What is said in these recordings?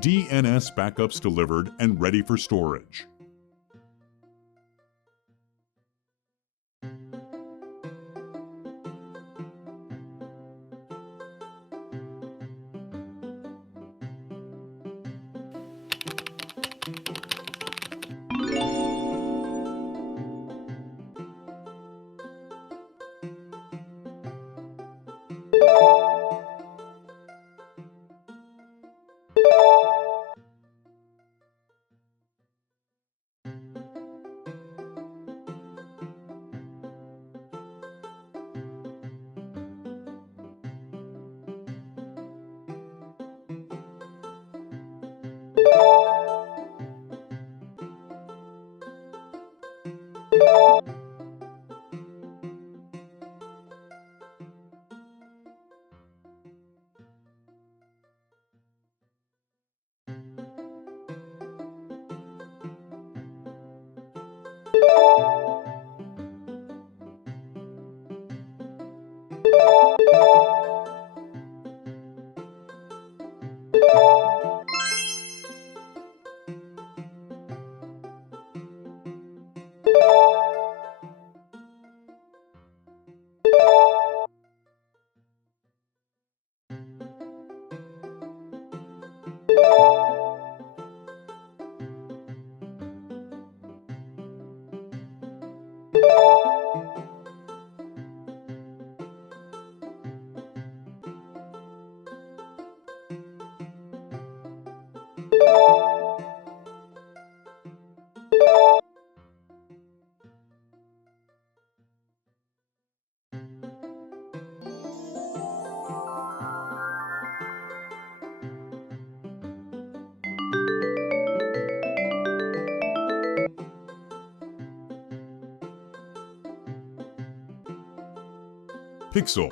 DNS backups delivered and ready for storage. Pixel,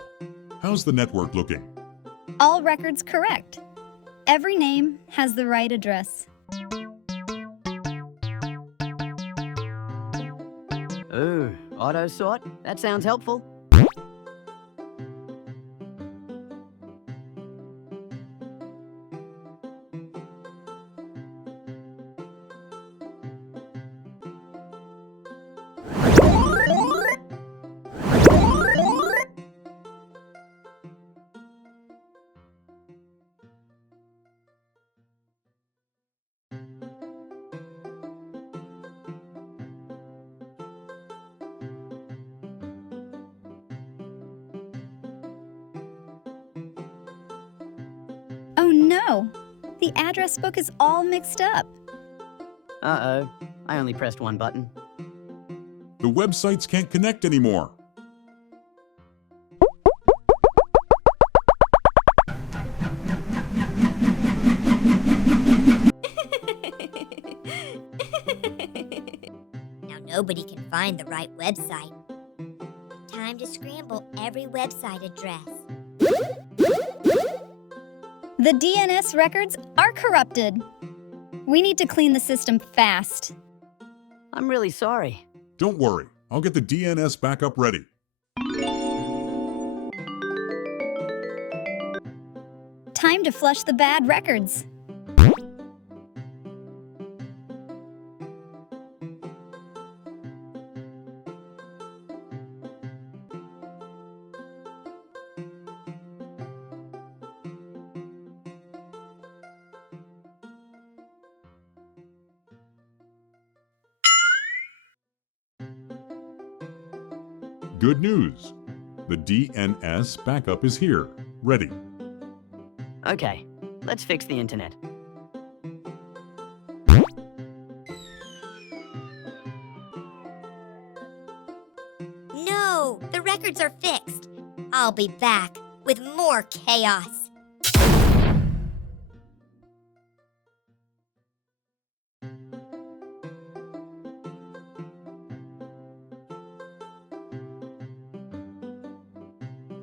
how's the network looking? All records correct. Every name has the right address. Ooh, auto sort? That sounds helpful. Oh no! The address book is all mixed up. Uh-oh, I only pressed one button. The websites can't connect anymore. Now nobody can find the right website. Time to scramble every website address. The DNS records are corrupted. We need to clean the system fast. I'm really sorry. Don't worry, I'll get the DNS backup ready. Time to flush the bad records. Good news! The DNS backup is here, ready. Okay, let's fix the internet. No, the records are fixed. I'll be back with more chaos.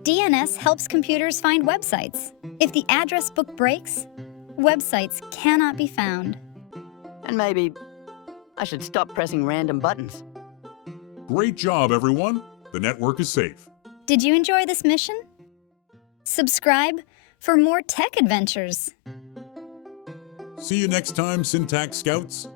DNS helps computers find websites. If the address book breaks, websites cannot be found. And maybe I should stop pressing random buttons. Great job, everyone! The network is safe. Did you enjoy this mission? Subscribe for more tech adventures. See you next time, Syntax Scouts.